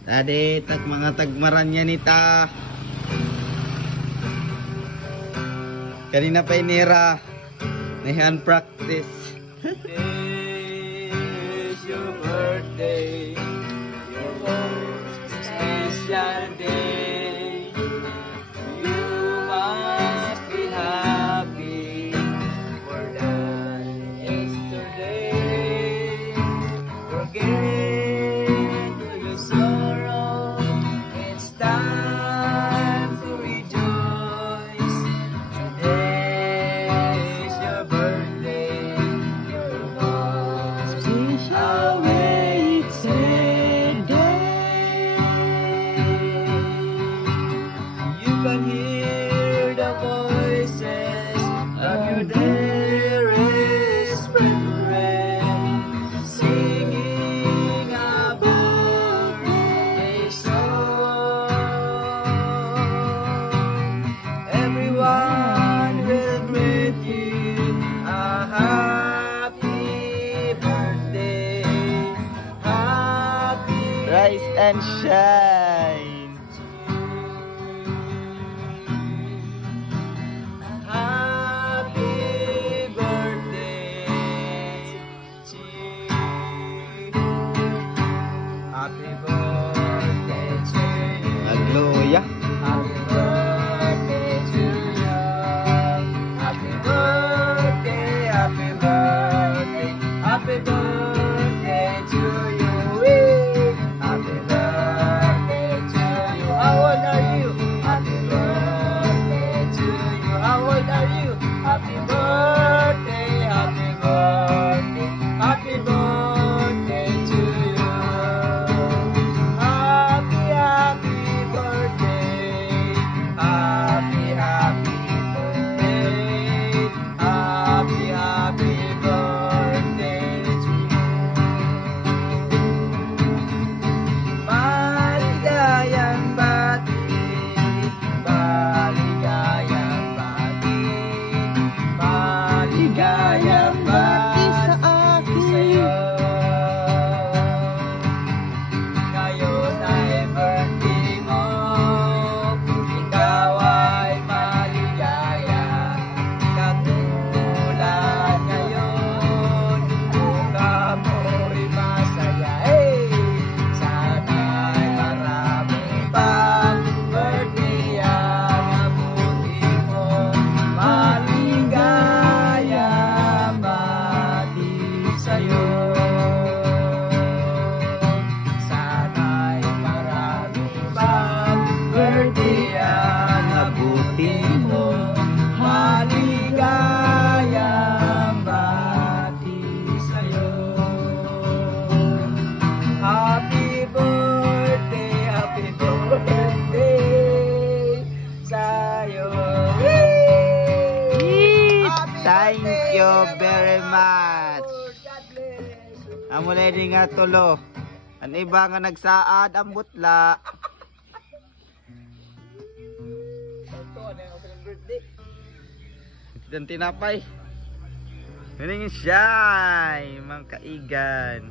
Tadi tag mga tagmaran niya nita. Kanina pa inira. Nahan practice. Today is your birthday, your most special day. You must be happy for that yesterday. Forget your sorrow, it's time to rejoice. Today is your birthday, your most awaited day. You can hear the voices of your dearest brethren singing a birthday song. Everyone will greet you a happy birthday, happy Rise and shine. happy birthday to you. Happy birthday to you. Hallelujah. Happy birthday to you. Happy birthday, happy birthday, happy birthday to you. Whee! Happy birthday to you. How old are you? Happy birthday to you. How old are you? Happy birthday, happy birthday, happy birthday to you. Happy, happy birthday. Happy, happy birthday. Happy, happy birthday to you. Maligayang bati, maligayang bati, maligayang bati sa akin sa'yo. Ngayon ay birthday mo, ikaw ay maligaya. Katulad ngayon, buka mo'y masaya. Hey! Sana'y marami pang birthday ang abuti mo. Maligayang bati sa'yo. Sana'y marami pang birthday ang abuti mo. Maligayang bati sa'yo. Happy birthday sa'yo. Thank you very much. Amo na ini nga tulo. Ang iba nga nagsaad ang butla. Dan tinapay. Ini siya, mga kaigan.